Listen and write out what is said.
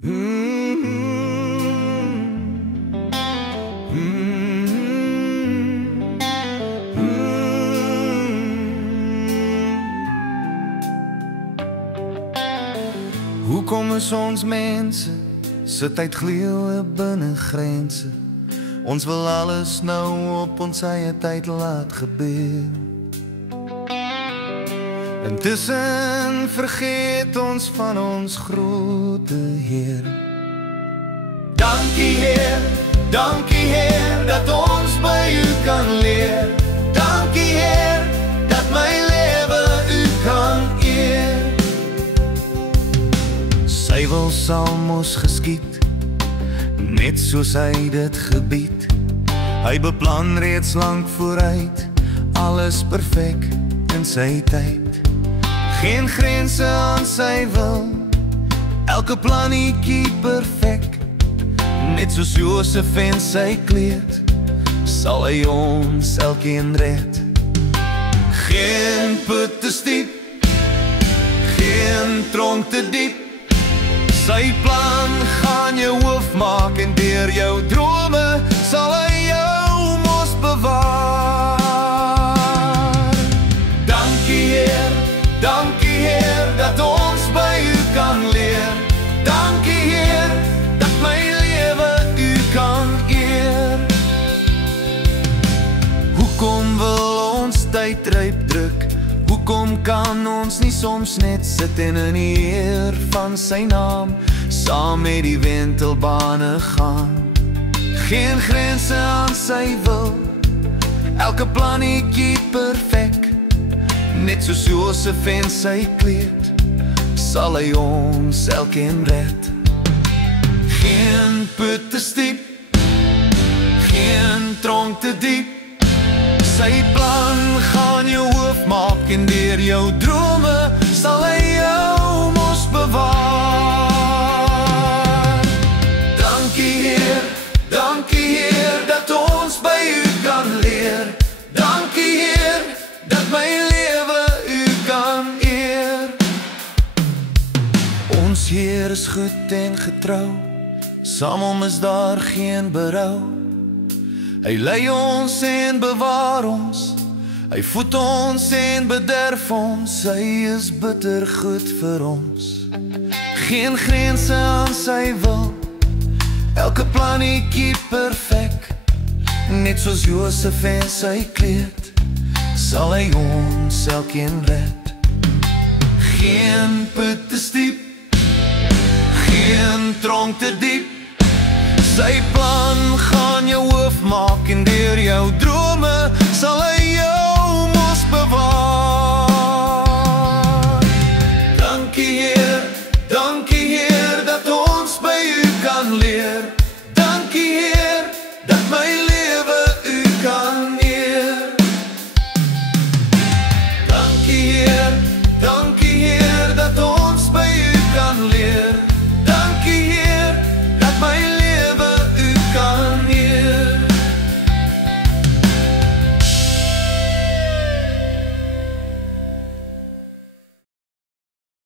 Hoekom is ons mense se tyd gleeu binne grense? Ons wil alles nou op ons eie tyd laat gebeur. Intussen vergeet ons van ons grote Heer. Dankie Heer, dat ons by U kan leer. Dankie Heer, dat my lewe U kan eer. Sy wil sal mos geskied, net soos hy dit gebied. Hy beplan reeds lang vooruit, alles perfek in sy tyd. Geen grense aan sy wil, elke plannetjie perfek. Net soos Josef en sy kleed, sal hy ons elkeen red. Geen put te diep, geen tronk te diep. Sy plan gaan jou hoof maak en deur jou drome sal hy jou mos bewaar. Dankie Heer, dat ons by U kan leer. Dankie Heer, dat my lewe U kan eer. Hoekom wil ons tydryp druk? Hoekom kan ons nie soms net sit en in die eer van sy naam saam met die wentelbane gaan? Geen grense aan sy wil, elke plannetjie perfek. Net soos Josef en sy kleed, sal hy ons elkeen red. Geen put te diep, geen tronk te diep. Sy plan gaan jou hoof maak en deur jou drome sal hy jou mos bewaar. Dankie Heer, dat ons by U kan leer. Dankie Heer, dat my lewe U kan eer. Ons Heer is goed en getrou, saam hom is daar geen berou. Hy lei ons en bewaar ons, hy voed ons en bederf ons. Hy is bitter goed vir ons, geen grense aan sy wil, elke plannetjie perfek. Net soos Josef en sy kleed, sal hy ons elkeen red. Geen put te diep, geen tronk te diep. Sy plan gaan jou hoof maak en deur jou drome sal hy